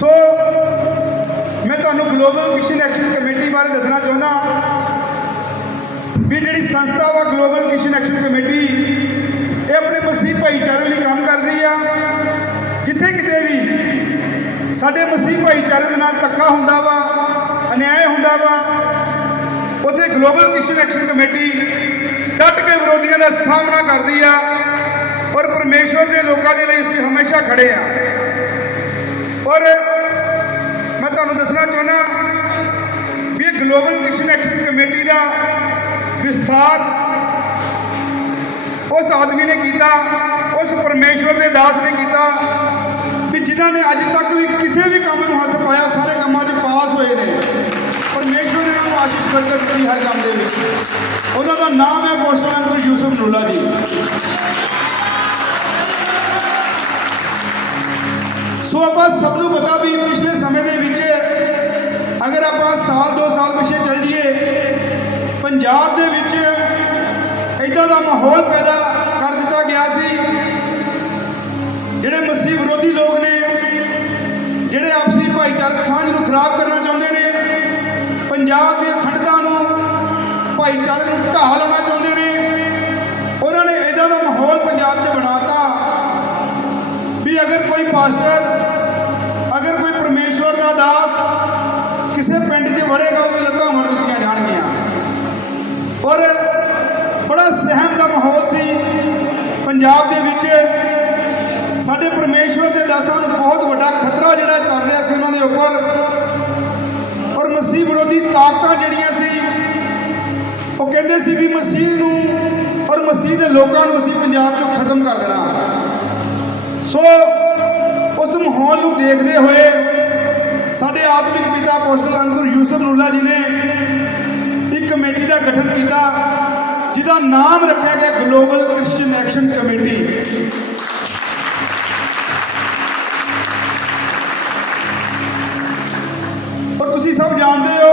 ਸੋ ਮੈਂ ਤੁਹਾਨੂੰ global Kishan action committee ਬਾਰੇ ਦੱਸਣਾ ਚਾਹੁੰਦਾ ਵੀ ਜਿਹੜੀ ਸੰਸਥਾ ਵਾ ਗਲੋਬਲ ਕਿਸ਼ਨ ਐਕਸ਼ਨ ਕਮੇਟੀ ਇਹ ਆਪਣੇ ਮਸੀਹ ਭਾਈਚਾਰੇ ਲਈ ਕੰਮ ਕਰਦੀ ਆ। ਜਿੱਥੇ ਕਿਤੇ ਵੀ ਸਾਡੇ ਮਸੀਹ ਭਾਈਚਾਰੇ ਦੇ ਨਾਲ ਧੱਕਾ ਹੁੰਦਾ ਵਾ, ਅਨਿਆਏ ਹੁੰਦਾ ਵਾ, ਉੱਥੇ ਗਲੋਬਲ ਕਿਸ਼ਨ ਐਕਸ਼ਨ ਕਮੇਟੀ ਡਟ ਕੇ ਵਿਰੋਧੀਆਂ ਦਾ ਸਾਹਮਣਾ ਕਰਦੀ ਆ ਔਰ ਪਰਮੇਸ਼ਵਰ ਦੇ ਲੋਕਾਂ ਦੇ ਲਈ ਅਸੀਂ ਹਮੇਸ਼ਾ ਖੜੇ ਆ। ਔਰ ਤੁਹਾਨੂੰ ਦੱਸਣਾ ਚਾਹੁੰਦਾ ਵੀ ਇਹ ਗਲੋਬਲ ਕਿਸ਼ਨ ਐਕਸ਼ਨ ਕਮੇਟੀ ਦਾ ਵਿਸਥਾਰ ਉਸ ਆਦਮੀ ਨੇ ਕੀਤਾ, ਉਸ ਪਰਮੇਸ਼ਵਰ ਦੇ ਦਾਸ ਨੇ ਕੀਤਾ ਵੀ ਜਿਨ੍ਹਾਂ ਨੇ ਅੱਜ ਤੱਕ ਵੀ ਕਿਸੇ ਵੀ ਕੰਮ ਨੂੰ ਹੱਥ ਪਾਇਆ, ਸਾਰੇ ਕੰਮਾਂ 'ਚ ਪਾਸ ਹੋਏ ਨੇ। ਪਰਮੇਸ਼ਵਰ ਨੇ ਉਹਨਾਂ ਨੂੰ ਆਸ਼ੀਸ਼ ਬਰਕਤ ਦਿੱਤੀ ਹਰ ਕੰਮ ਦੇ ਵਿੱਚ। ਉਹਨਾਂ ਦਾ ਨਾਮ ਹੈ ਪੋਸਟਰ ਅੰਕਲ ਯੂਸਫ ਨੂਲਾ ਜੀ। ਸੋ ਆਪਾਂ ਸਭ ਨੂੰ ਪਤਾ ਵੀ ਪਿਛਲੇ ਸਮੇਂ ਦੇ ਵਿੱਚ ਅਗਰ ਆਪਾਂ ਸਾਲ, ਦੋ ਸਾਲ ਪਿੱਛੇ ਚੱਲ ਜਾਈਏ, ਪੰਜਾਬ ਦੇ ਵਿੱਚ ਇਦਾਂ ਦਾ ਮਾਹੌਲ ਪੈਦਾ ਕਰ ਦਿੱਤਾ ਗਿਆ ਸੀ। ਜਿਹੜੇ ਮਸੀਹ ਵਿਰੋਧੀ ਲੋਕ ਨੇ, ਜਿਹੜੇ ਆਪਸੀ ਭਾਈਚਾਰਕ ਸਾਂਝ ਨੂੰ ਖਰਾਬ ਕਰਨਾ ਚਾਹੁੰਦੇ ਨੇ, ਪੰਜਾਬ ਦੀ ਅਖੰਡਤਾ ਨੂੰ, ਭਾਈਚਾਰਕ ਨੂੰ ਢਾਹ ਲਾਉਣਾ ਚਾਹੁੰਦੇ ਨੇ, ਉਹਨਾਂ ਨੇ ਇਦਾਂ ਦਾ ਮਾਹੌਲ ਪੰਜਾਬ 'ਚ ਬਣਾਤਾ ਵੀ ਅਗਰ ਕੋਈ ਪਾਸਟਰ ਪਿੰਡ ਉਹਦੀਆਂ ਲੱਤਾਂ ਮੁੜ ਦਿੱਤੀਆਂ ਜਾਣਗੀਆਂ ਔਰ ਬੜਾ ਸਹਿਮ ਦਾ ਮਾਹੌਲ ਸੀ। ਪੰਜਾਬ ਦੇ ਵਿੱਚ ਸਾਡੇ ਪਰਮੇਸ਼ਵਰ ਦੇ ਦਾਸਾਂ ਨੂੰ ਬਹੁਤ ਵੱਡਾ ਖਤਰਾ ਜਿਹੜਾ ਚੱਲ ਰਿਹਾ ਸੀ ਉਹਨਾਂ ਦੇ ਉੱਪਰ। ਔਰ ਮਸੀਹ ਵਿਰੋਧੀ ਤਾਕਤਾਂ ਜਿਹੜੀਆਂ ਸੀ, ਉਹ ਕਹਿੰਦੇ ਸੀ ਵੀ ਮਸੀਹ ਨੂੰ ਔਰ ਮਸੀਹ ਦੇ ਲੋਕਾਂ ਨੂੰ ਅਸੀਂ ਪੰਜਾਬ 'ਚੋਂ ਖਤਮ ਕਰ ਦੇਣਾ। ਸੋ ਉਸ ਮਾਹੌਲ ਨੂੰ ਦੇਖਦੇ ਹੋਏ ਸਾਡੇ ਆਤਮਿਕ ਪਿਤਾ ਅਪੋਸਟਲ ਅੰਗੁਰ ਯੂਸਫ ਨੂਲਾ ਜੀ ਨੇ ਇੱਕ ਕਮੇਟੀ ਦਾ ਗਠਨ ਕੀਤਾ, ਜਿਹਦਾ ਨਾਮ ਰੱਖਿਆ ਗਿਆ ਗਲੋਬਲ ਕ੍ਰਿਸਚੀਅਨ ਐਕਸ਼ਨ ਕਮੇਟੀ ਔਰ ਤੁਸੀਂ ਸਭ ਜਾਣਦੇ ਹੋ,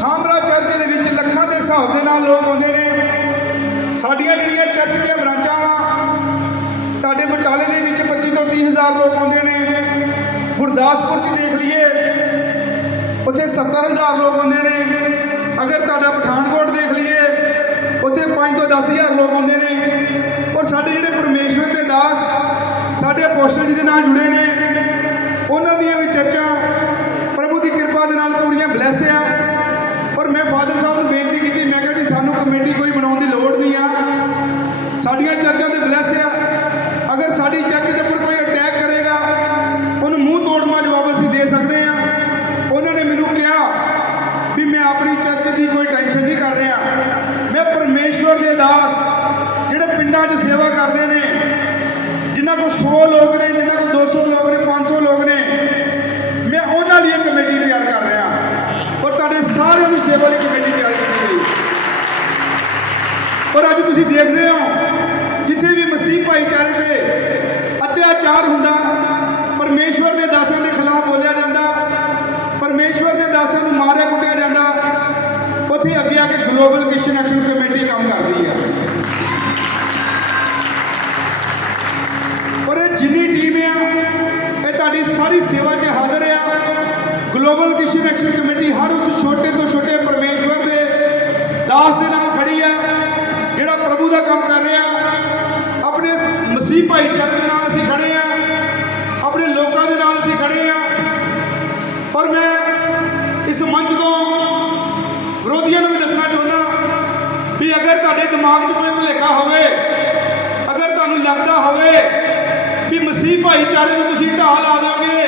ਖਾਮਰਾ ਚਰਚ ਦੇ ਵਿੱਚ ਲੱਖਾਂ ਦੇ ਹਿਸਾਬ ਦੇ ਨਾਲ ਲੋਕ ਆਉਂਦੇ ਨੇ। ਸਾਡੀਆਂ ਜਿਹੜੀਆਂ ਚਰਚ ਦੀਆਂ ਬ੍ਰਾਂਚਾਂ ਵਾ, ਤੁਹਾਡੇ ਬਟਾਲੇ ਦੇ ਵਿੱਚ 25 ਤੋਂ 30 ਹਜ਼ਾਰ ਲੋਕ ਆਉਂਦੇ ਨੇ। ਗੁਰਦਾਸਪੁਰ 'ਚ ਦੇਖ ਲਈਏ, ਉੱਥੇ 70 ਹਜ਼ਾਰ ਲੋਕ ਆਉਂਦੇ ਨੇ। ਅਗਰ ਤੁਹਾਡਾ ਪਠਾਨਕੋਟ ਦੇਖ ਲਈਏ, ਉੱਥੇ 5 ਤੋਂ 10 ਹਜ਼ਾਰ ਲੋਕ ਆਉਂਦੇ ਨੇ। ਔਰ ਸਾਡੇ ਜਿਹੜੇ ਪਰਮੇਸ਼ਵਰ ਦੇ ਦਾਸ, ਸਾਡੇ ਅਪੋਸਟਲ ਜੀ ਦੇ ਨਾਲ ਜੁੜੇ ਨੇ। ਉਹਨਾਂ ਦੀਆਂ ਵੀ ਚਰਚਾ ਪ੍ਰਭੂ ਦੀ ਕਿਰਪਾ ਦੇ ਨਾਲ ਪੂਰੀਆਂ ਬਲੈਸ ਆ। ਔਰ ਮੈਂ ਫਾਦਰ ਸਾਹਿਬ ਕੋਲ 100 ਲੋਕ ਨੇ, ਜਿਨ੍ਹਾਂ ਕੋਲ 200 ਲੋਕ ਨੇ 500 ਲੋਕ ਨੇ, ਮੈਂ ਉਹਨਾਂ ਲਈ ਕਮੇਟੀ ਤਿਆਰ ਕਰ ਰਿਹਾ। ਔਰ ਤੁਹਾਡੇ ਸਾਰਿਆਂ ਦੀ ਸੇਵਾ ਲਈ ਕਮੇਟੀ ਤਿਆਰ ਕੀਤੀ ਗਈ। ਔਰ ਅੱਜ ਤੁਸੀਂ ਦੇਖਦੇ ਹੋ, ਜਿੱਥੇ ਵੀ ਮਸੀਹ ਭਾਈਚਾਰੇ ਤੇ ਅਤਿਆਚਾਰ ਹੁੰਦਾ, ਪਰਮੇਸ਼ਵਰ ਦੇ ਦਾਸਾਂ ਦੇ ਖਿਲਾਫ ਬੋਲਿਆ ਜਾਂਦਾ, ਪਰਮੇਸ਼ਵਰ ਦੇ ਦਾਸਾਂ ਨੂੰ ਮਾਰਿਆ ਕੁੱਟਿਆ ਜਾਂਦਾ, ਉੱਥੇ ਅੱਗੇ ਆ ਕੇ ਗਲੋਬਲ ਕਿਸ਼ਨ ਐਕਸ਼ਨ ਕਮੇਟੀ ਦਿਮਾਗ 'ਚ ਕੋਈ ਭੁਲੇਖਾ ਹੋਵੇ, ਅਗਰ ਤੁਹਾਨੂੰ ਲੱਗਦਾ ਹੋਵੇ ਵੀ ਮਸੀਹ ਭਾਈਚਾਰੇ ਨੂੰ ਤੁਸੀਂ ਢਾਹ ਲਾ ਦੋਗੇ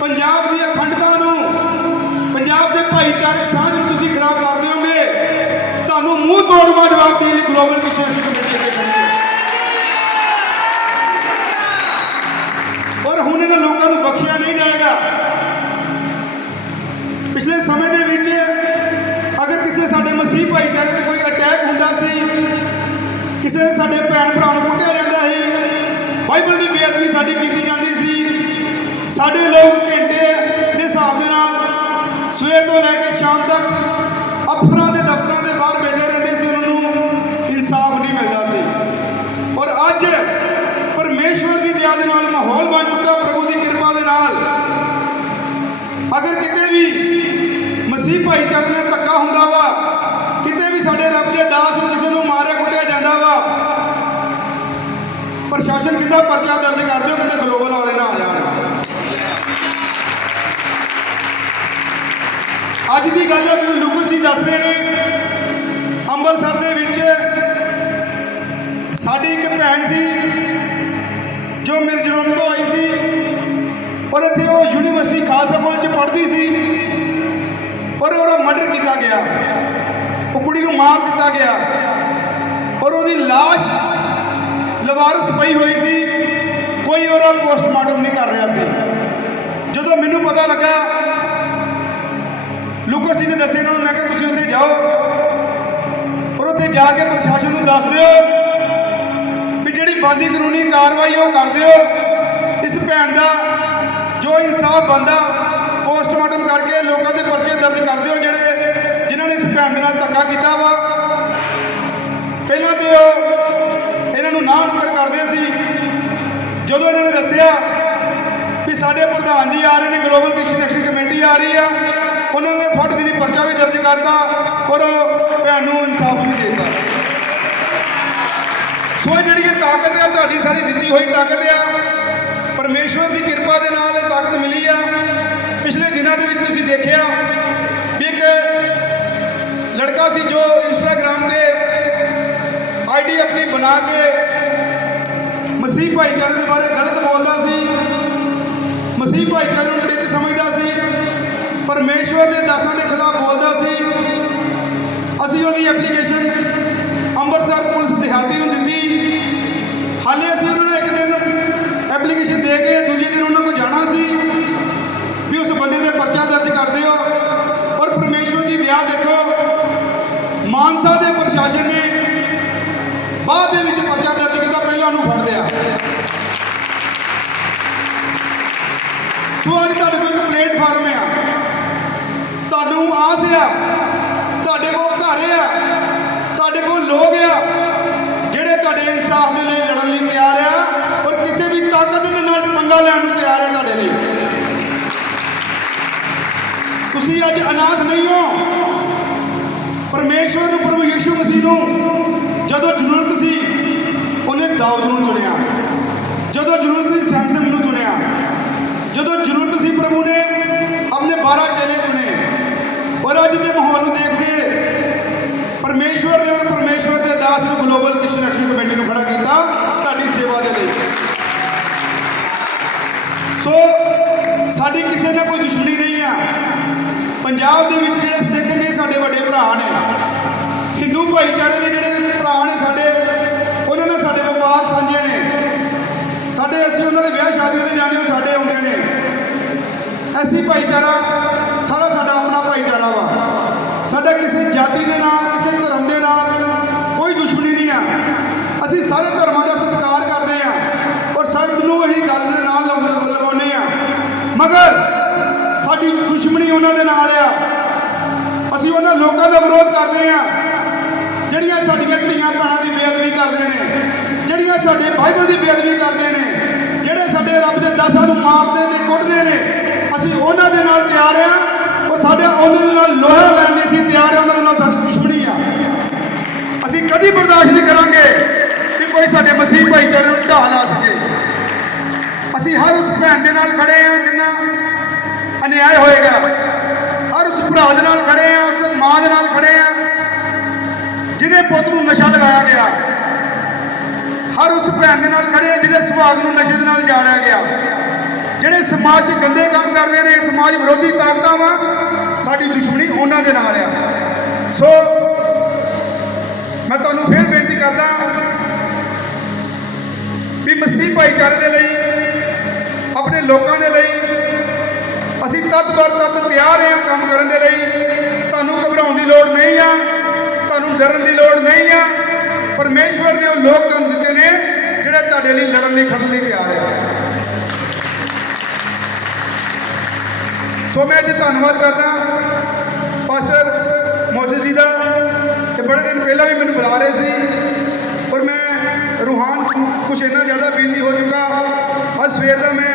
ਪੰਜਾਬ ਦੀ ਅਖੰਡਤਾ ਨੂੰ, ਪੰਜਾਬ ਦੇ ਭਾਈਚਾਰਕ ਸਾਂਝ ਨੂੰ ਤੁਸੀਂ ਖਰਾਬ ਕਰ ਦਿਓਗੇ, ਤੁਹਾਨੂੰ ਮੂੰਹ ਤੋੜਵਾ ਜਵਾਬ ਦੇਣ ਲਈ ਗਲੋਬਲ ਕਿਸ਼ਨ ਕਮੇਟੀ ਅੱਗੇ ਔਰ ਹੁਣ ਇਹਨਾਂ ਲੋਕਾਂ ਨੂੰ ਬਖਸ਼ਿਆ ਨਹੀਂ ਜਾਏਗਾ। ਪਿਛਲੇ ਸਮੇਂ ਦੇ ਵਿੱਚ ਅਗਰ ਕਿਸੇ ਸਾਡੇ ਮਸੀਹ ਭਾਈਚਾਰੇ ਤੇ ਕੋਈ ਅਟੈਕ ਹੁੰਦਾ ਸੀ ਬਾਈਬਲ ਦੀ ਬੇਅਦਬੀ ਸਾਡੀ ਕੀਤੀ ਜਾਂਦੀ ਸੀ। ਸਾਡੇ ਲੋਕ ਘੰਟੇ ਦੇ ਹਿਸਾਬ ਦੇ ਨਾਲ ਸਵੇਰ ਤੋਂ ਲੈ ਕੇ ਸ਼ਾਮ ਤੱਕ ਅਫਸਰਾਂ ਦੇ ਦਫ਼ਤਰਾਂ ਦੇ ਬਾਹਰ ਬੈਠੇ ਰਹਿੰਦੇ ਸੀ, ਉਹਨਾਂ ਨੂੰ ਇਨਸਾਫ ਨਹੀਂ ਮਿਲਦਾ ਸੀ। ਔਰ ਅੱਜ ਪਰਮੇਸ਼ਵਰ ਦੀ ਦਇਆ ਦੇ ਨਾਲ ਮਾਹੌਲ ਬਣ ਚੁੱਕਾ, ਪ੍ਰਭੂ ਦੀ ਕਿਰਪਾ ਦੇ ਨਾਲ। ਅਗਰ ਕਿਤੇ ਵੀ ਮਸੀਹ ਭਾਈਚਾਰੇ ਦਾ ਧੱਕਾ ਹੁੰਦਾ ਸਿੱਧਾ ਪਰਚਾ ਦਰਜ ਕਰ ਦਿਓ, ਕਿਤੇ ਗਲੋਬਲ ਵਾਲੇ ਨਾ ਆ ਜਾਣ। ਅੱਜ ਦੀ ਗੱਲ ਹੈ ਮੈਨੂੰ ਲੁਕੂ ਸੀ ਦੱਸ ਰਹੇ ਨੇ, ਅੰਮ੍ਰਿਤਸਰ ਦੇ ਵਿੱਚ ਸਾਡੀ ਇੱਕ ਭੈਣ ਸੀ, ਜੋ ਮਿਰਜ਼ਰਮ ਤੋਂ ਆਈ ਸੀ ਔਰ ਇੱਥੇ ਉਹ ਯੂਨੀਵਰਸਿਟੀ ਖਾਲਸਾ ਕਾਲਜ ਚ ਪੜ੍ਹਦੀ ਸੀ, ਪਰ ਉਹਦਾ ਮਰਡਰ ਕੀਤਾ ਗਿਆ। ਉਹ ਕੁੜੀ ਨੂੰ ਮਾਰ ਦਿੱਤਾ ਗਿਆ। ਔਰ ਉਹਦੀ ਲਾਸ਼ ਲਵਾਰਸ ਪਈ ਹੋਈ ਸੀ, ਕੋਈ ਉਹਦਾ ਪੋਸਟਮਾਰਟਮ ਨਹੀਂ ਕਰ ਰਿਹਾ ਸੀ। ਜਦੋਂ ਮੈਨੂੰ ਪਤਾ ਲੱਗਾ, ਲੁਕੋ ਸਿੰਘ ਨੇ ਦੱਸਿਆ ਇਹਨਾਂ ਨੂੰ, ਮੈਂ ਕਿਹਾ, ਤੁਸੀਂ ਉੱਥੇ ਜਾਓ। ਔਰ ਉੱਥੇ ਜਾ ਕੇ ਪ੍ਰਸ਼ਾਸਨ ਨੂੰ ਦੱਸ ਦਿਓ ਵੀ ਜਿਹੜੀ ਬੰਦੀ ਕਾਨੂੰਨੀ ਕਾਰਵਾਈ ਉਹ ਕਰ ਦਿਓ। ਇਸ ਭੈਣ ਦਾ ਜੋ ਇਨਸਾਫ ਬੰਦਾ ਪੋਸਟਮਾਰਟਮ ਕਰਕੇ ਲੋਕਾਂ ਦੇ ਪਰਚੇ ਦਰਜ ਕਰ ਦਿਓ, ਜਿਹੜੇ ਜਿਨ੍ਹਾਂ ਨੇ ਇਸ ਭੈਣ ਦੇ ਨਾਲ ਧੱਕਾ ਕੀਤਾ ਵਾ। ਪਹਿਲਾਂ ਤੇ ਉਹ ਇਹਨਾਂ ਨੂੰ ਕਰਦੇ ਸੀ। ਜਦੋਂ ਇਹਨਾਂ ਨੇ ਦੱਸਿਆ ਵੀ ਸਾਡੇ ਪ੍ਰਧਾਨ ਜੀ ਆ ਰਹੇ ਨੇ ਗਲੋਬਲ ਕਿਸ਼ਨ ਐਕਸ਼ਨ ਕਮੇਟੀ ਆ ਰਹੀ ਆ, ਉਹਨਾਂ ਨੇ ਫੜ ਦੀ ਪਰਚਾ ਵੀ ਦਰਜ ਕਰਤਾ ਔਰ ਉਹ ਭੈਣ ਨੂੰ ਇਨਸਾਫ ਵੀ ਦੇ ਦਿੱਤਾ। ਸੋ ਇਹ ਜਿਹੜੀ ਇਹ ਤਾਕਤ ਆ, ਤੁਹਾਡੀ ਸਾਰੀ ਦਿੱਤੀ ਹੋਈ ਤਾਕਤ ਆ। ਪਰਮੇਸ਼ਵਰ ਦੀ ਕਿਰਪਾ ਦੇ ਨਾਲ ਇਹ ਤਾਕਤ ਮਿਲੀ ਆ। ਪਿਛਲੇ ਦਿਨਾਂ ਦੇ ਵਿੱਚ ਤੁਸੀਂ ਦੇਖਿਆ ਵੀ ਇੱਕ ਲੜਕਾ ਸੀ ਜੋ ਇੰਸਟਾਗ੍ਰam ਤੇ ਆਈਡੀ ਆਪਣੀ ਬਣਾ ਕੇ ਮਸੀਹ ਭਾਈਚਾਰੇ ਦੇ ਬਾਰੇ ਗਲਤ ਬੋਲਦਾ ਸੀ। ਮਸੀਹ ਭਾਈਚਾਰੇ ਨੂੰ ਟਿੱਚ ਸਮਝਦਾ ਸੀ। ਪਰਮੇਸ਼ਵਰ ਦੇ ਦਾਸਾਂ ਦੇ ਖਿਲਾਫ ਬੋਲਦਾ ਸੀ। ਅਸੀਂ ਉਹਦੀ ਐਪਲੀਕੇਸ਼ਨ ਅੰਮ੍ਰਿਤਸਰ ਪੁਲਿਸ ਦਿਹਾਤੀ ਨੂੰ ਦਿੱਤੀ। ਹਾਲੇ ਅਸੀਂ ਉਹਨਾਂ ਨੂੰ ਇੱਕ ਦਿਨ ਐਪਲੀਕੇਸ਼ਨ ਦੇ ਕੇ ਦੂਜੇ ਦਿਨ ਉਹਨਾਂ ਕੋਲ ਜਾਣਾ ਸੀ ਵੀ ਉਸ ਬੰਦੇ ਤੇ ਪਰਚਾ ਦਰਜ ਕਰ ਦਿਓ। ਔਰ ਪਰਮੇਸ਼ਵਰ ਦੀ ਦਇਆ ਦੇਖੋ। ਮਾਨਸਾ ਦੇ ਪ੍ਰਸ਼ਾਸਨ ਨੇ ਕੋਲ ਆ। ਤੁਹਾਨੂੰ ਆਸ ਆ, ਤੁਹਾਡੇ ਕੋਲ ਘਰ ਆ, ਤੁਹਾਡੇ ਕੋਲ ਲੋਕ ਆ, ਜਿਹੜੇ ਤੁਹਾਡੇ ਇਨਸਾਫ ਦੇ ਲਈ ਲੜਨ ਲਈ ਤਿਆਰ ਆ, ਔਰ ਕਿਸੇ ਵੀ ਤਾਕਤ ਦੇ ਨਾਲ ਪੰਗਾ ਲੈਣ ਨੂੰ ਤਿਆਰ ਆ ਤੁਹਾਡੇ ਲਈ। ਤੁਸੀਂ ਅੱਜ ਅਨਾਥ ਨਹੀਂ ਹੋ। ਪਰਮੇਸ਼ਵਰ ਨੂੰ, ਪ੍ਰਭੂ ਯੀਸ਼ੂ ਮਸੀਹ ਨੂੰ ਜਦੋਂ ਜ਼ਰੂਰਤ ਸੀ, ਉਹਨੇ ਦਾਊਦ ਨੂੰ ਚੁਣਿਆ। ਜਦੋਂ ਜ਼ਰੂਰਤ ਸੀ ਸੈਮਸਨ ਨੂੰ ਚੁਣਿਆ। ਜਦੋਂ ਜ਼ਰੂਰਤ ਸੀ ਪ੍ਰਭੂ ਨੇ ਔਰ ਅੱਜ ਦੇ ਮਾਹੌਲ ਨੂੰ ਦੇਖਦੇ ਪਰਮੇਸ਼ਵਰ ਨੇ ਔਰ ਪਰਮੇਸ਼ਵਰ ਦੇ ਦਾਸ ਨੂੰ ਗਲੋਬਲ ਕਿਸ਼ਨ ਐਕਸ਼ਨ ਕਮੇਟੀ ਨੂੰ ਖੜਾ ਕੀਤਾ, ਤੁਹਾਡੀ ਸੇਵਾ ਦੇ ਲਈ। ਸੋ, ਸਾਡੀ ਕਿਸੇ ਨਾਲ ਕੋਈ ਦੁਸ਼ਮਣੀ ਨਹੀਂ ਆ। ਪੰਜਾਬ ਦੇ ਵਿੱਚ ਜਿਹੜੇ ਸਿੱਖ ਨੇ ਸਾਡੇ ਵੱਡੇ ਭਰਾ ਨੇ, ਹਿੰਦੂ ਭਾਈਚਾਰੇ ਦੇ ਜਿਹੜੇ ਭਰਾ ਨੇ ਸਾਡੇ, ਉਹਨਾਂ ਨਾਲ ਸਾਡੇ ਵਪਾਰ ਸਾਂਝੇ ਨੇ। ਸਾਡੇ ਅਸੀਂ ਉਹਨਾਂ ਦੇ ਵਿਆਹ ਸ਼ਾਦੀਆਂ ਤੇ ਜਾਂਦੇ ਹਾਂ ਸਾਡੇ ਆਉਂਦੇ ਨੇ। ਐਸੀ ਭਾਈਚਾਰਾ ਸਾਰਾ ਸਾਡਾ ਆਪਣਾ ਭਾਈਚਾਰਾ ਵਾ। ਸਾਡਾ ਕਿਸੇ ਜਾਤੀ ਦੇ ਨਾਲ, ਕਿਸੇ ਧਰਮ ਦੇ ਨਾਲ ਕੋਈ ਦੁਸ਼ਮਣੀ ਨਹੀਂ ਆ। ਅਸੀਂ ਸਾਰੇ ਧਰਮਾਂ ਦਾ ਸਤਿਕਾਰ ਕਰਦੇ ਆ ਔਰ ਸਭ ਨੂੰ ਅਸੀਂ ਗੱਲ ਦੇ ਨਾਲ ਲਗ- ਲਗਾਉਂਦੇ ਆ। ਮਗਰ ਸਾਡੀ ਦੁਸ਼ਮਣੀ ਉਹਨਾਂ ਦੇ ਨਾਲ ਆ। ਅਸੀਂ ਉਹਨਾਂ ਲੋਕਾਂ ਦਾ ਵਿਰੋਧ ਕਰਦੇ ਆ, ਜਿਹੜੀਆਂ ਸਾਡੀਆਂ ਧੀਆਂ ਭੈਣਾਂ ਦੀ ਬੇਅਦਬੀ ਕਰਦੇ ਨੇ, ਜਿਹੜੀਆਂ ਸਾਡੇ ਬਾਈਬਲ ਦੀ ਬੇਅਦਬੀ ਕਰਦੇ ਨੇ, ਜਿਹੜੇ ਸਾਡੇ ਰੱਬ ਦੇ ਦਾਸਾਂ ਨੂੰ ਮਾਰਦੇ ਨੇ ਕੁੱਟਦੇ ਨੇ, ਅਸੀਂ ਉਹਨਾਂ ਦੇ ਨਾਲ ਤਿਆਰ ਆ। ਉਹ ਸਾਡੇ ਉਹਨਾਂ ਨਾਲ ਲੋਹਾ ਲੈਣ ਲਈ ਅਸੀਂ ਤਿਆਰ ਆ ਉਹਨਾਂ ਨਾਲ ਸਾਡੀ ਦੁਸ਼ਮਣੀ ਆ। ਅਸੀਂ ਕਦੀ ਬਰਦਾਸ਼ਤ ਨਹੀਂ ਕਰਾਂਗੇ ਕਿ ਕੋਈ ਸਾਡੇ ਮਸੀਹ ਭਾਈਚਾਰੇ ਨੂੰ ਢਾਹ ਲਾ ਸਕੇ। ਅਸੀਂ ਹਰ ਉਸ ਭੈਣ ਦੇ ਨਾਲ ਖੜੇ ਆ ਜਿੰਨਾ ਅਨਿਆਏ ਹੋਏਗਾ। ਹਰ ਉਸ ਭਰਾ ਦੇ ਨਾਲ ਖੜੇ ਆ ਉਸ ਮਾਂ ਦੇ ਨਾਲ ਖੜੇ ਆ ਜਿਹਦੇ ਪੁੱਤ ਨੂੰ ਨਸ਼ਾ ਲਗਾਇਆ ਗਿਆ। ਹਰ ਉਸ ਭੈਣ ਦੇ ਨਾਲ ਖੜੇ ਆ ਜਿਹਦੇ ਸੁਭਾਗ ਨੂੰ ਨਸ਼ੇ ਦੇ ਨਾਲ ਜਾੜਿਆ ਗਿਆ। ਜਿਹੜੇ ਸਮਾਜ 'ਚ ਗੰਦੇ ਕੰਮ ਕਰਦੇ ਨੇ, ਸਮਾਜ ਵਿਰੋਧੀ ਤਾਕਤਾਂ ਵਾ ਉਹਨਾਂ ਦੇ ਨਾਲ ਆ। ਸੋ ਮੈਂ ਤੁਹਾਨੂੰ ਫਿਰ ਬੇਨਤੀ ਕਰਦਾ ਵੀ ਮਸੀਹ ਭਾਈਚਾਰੇ ਦੇ ਲਈ, ਆਪਣੇ ਲੋਕਾਂ ਦੇ ਲਈ, ਅਸੀਂ ਤਤ ਬਰ ਤਤ ਤਿਆਰ ਹਾਂ ਕੰਮ ਕਰਨ ਦੇ ਲਈ। ਤੁਹਾਨੂੰ ਘਬਰਾਉਣ ਦੀ ਲੋੜ ਨਹੀਂ ਆ, ਤੁਹਾਨੂੰ ਡਰਨ ਦੀ ਲੋੜ ਨਹੀਂ ਆ। ਪਰਮੇਸ਼ਵਰ ਨੇ ਉਹ ਲੋਕ ਤੁਹਾਨੂੰ ਦਿੱਤੇ ਨੇ, ਜਿਹੜੇ ਤੁਹਾਡੇ ਲਈ ਲੜਨ ਲਈ ਖੜਨ ਲਈ ਤਿਆਰ ਆ। ਸੋ ਮੈਂ ਅੱਜ ਧੰਨਵਾਦ ਕਰਦਾ। ਪਾਸਟਰ ਮੋਜ਼ੇ ਜੀ ਦਾ ਕਿ ਬੜੇ ਦਿਨ ਪਹਿਲਾਂ ਵੀ ਮੈਨੂੰ ਬੁਲਾ ਰਹੇ ਸੀ। ਪਰ ਮੈਂ ਰੂਹਾਨ ਕੁਛ ਇੰਨਾ ਜ਼ਿਆਦਾ ਬਿਜ਼ੀ ਹੋ ਚੁੱਕਾ। ਅੱਜ ਸਵੇਰ ਦਾ ਮੈਂ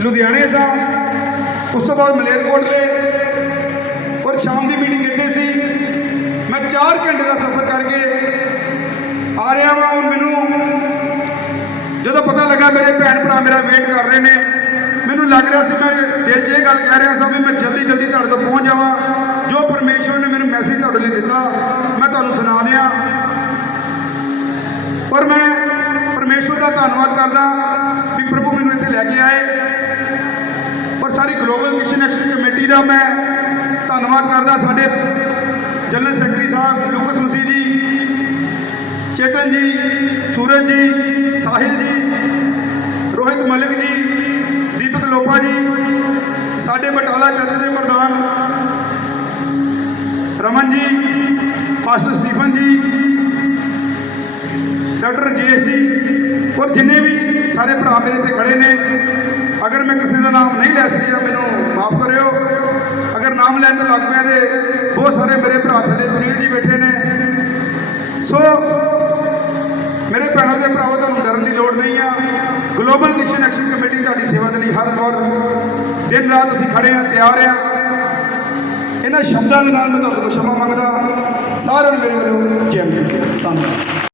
ਲੁਧਿਆਣੇ ਸਾਂ। ਉਸ ਤੋਂ ਬਾਅਦ ਮਲੇਰਕੋਟਲੇ ਔਰ ਸ਼ਾਮ ਦੀ ਮੀਟਿੰਗ ਇੱਥੇ ਸੀ। ਮੈਂ 4 ਘੰਟੇ ਦਾ ਸਫ਼ਰ ਕਰਕੇ ਆ ਰਿਹਾ ਵਾਂ। ਹੁਣ ਮੈਨੂੰ ਜਦੋਂ ਪਤਾ ਲੱਗਾ ਮੇਰੇ ਭੈਣ ਭਰਾ ਮੇਰਾ ਵੇਟ ਕਰ ਰਹੇ ਨੇ ਮੈਨੂੰ ਲੱਗ ਰਿਹਾ ਸੀ, ਮੈਂ ਦਿਲ 'ਚ ਇਹ ਗੱਲ ਕਹਿ ਰਿਹਾ ਸੀ ਵੀ ਮੈਂ ਜਲਦੀ ਜਲਦੀ ਤੁਹਾਡੇ ਤੋਂ ਪਹੁੰਚ ਜਾਵਾਂ। ਜੋ ਪਰਮੇਸ਼ਵਰ ਨੇ ਮੈਨੂੰ ਮੈਸੇਜ ਤੁਹਾਡੇ ਲਈ ਦਿੱਤਾ, ਮੈਂ ਤੁਹਾਨੂੰ ਸੁਣਾ ਦਿਆਂ। ਪਰ ਮੈਂ ਪਰਮੇਸ਼ਵਰ ਦਾ ਧੰਨਵਾਦ ਕਰਦਾ ਵੀ ਪ੍ਰਭੂ ਮੈਨੂੰ ਇੱਥੇ ਲੈ ਕੇ ਆਏ। ਔਰ ਸਾਰੀ ਗਲੋਬਲ ਮਿਸ਼ਨ ਐਕਸ਼ਨ ਕਮੇਟੀ ਦਾ ਮੈਂ ਧੰਨਵਾਦ ਕਰਦਾ, ਸਾਡੇ general secretary sahib, Lukas Masih ji, Chetan ji, Suraj ji, Sahil ਜੀ ਰੋਹਿਤ ਮਲਿਕ ਜੀ ਦੀਪਕ ਲੋਪਾ ਜੀ ਸਾਡੇ ਬਟਾਲਾ ਚਰਚ ਦੇ ਪ੍ਰਧਾਨ Raman ji, pastor Stephen ji, doctor GS ji, ਔਰ ਜਿੰਨੇ ਵੀ ਸਾਰੇ ਭਰਾ ਮੇਰੇ ਇੱਥੇ ਖੜੇ ਨੇ, ਅਗਰ ਮੈਂ ਕਿਸੇ ਦਾ ਨਾਮ ਨਹੀਂ ਲੈ ਸਕਿਆ, ਮੈਨੂੰ ਮਾਫ ਕਰਿਓ। ਅਗਰ ਨਾਮ ਲੈਣ ਤੋਂ ਲੱਗ ਪਿਆ ਤੇ ਬਹੁਤ ਸਾਰੇ ਮੇਰੇ ਭਰਾ ਥੱਲੇ ਸੁਨੀਲ ਜੀ ਬੈਠੇ ਨੇ। ਸੋ ਮੇਰੇ ਭੈਣਾਂ ਦੇ ਭਰਾਵੋ ਤੁਹਾਨੂੰ ਡਰਨ ਦੀ ਲੋੜ ਨਹੀਂ ਆ ਗਲੋਬਲ ਮਿਸ਼ਨ ਐਕਸ਼ਨ ਕਮੇਟੀ ਤੁਹਾਡੀ ਸੇਵਾ ਦੇ ਲਈ ਹਰ ਵਾਰ ਦਿਨ ਰਾਤ ਅਸੀਂ ਖੜੇ ਆ ਤਿਆਰ ਆ ਇਹਨਾਂ ਸ਼ਬਦਾਂ ਦੇ ਨਾਲ ਮੈਂ ਤੁਹਾਡੇ ਤੋਂ ਸ਼ਮਾ ਮੰਗਦਾ ਸਾਰਿਆਂ ਨੂੰ ਮੇਰੇ ਵੱਲੋਂ ਜੈ ਮਸੀਹ ਧੰਨਵਾਦ।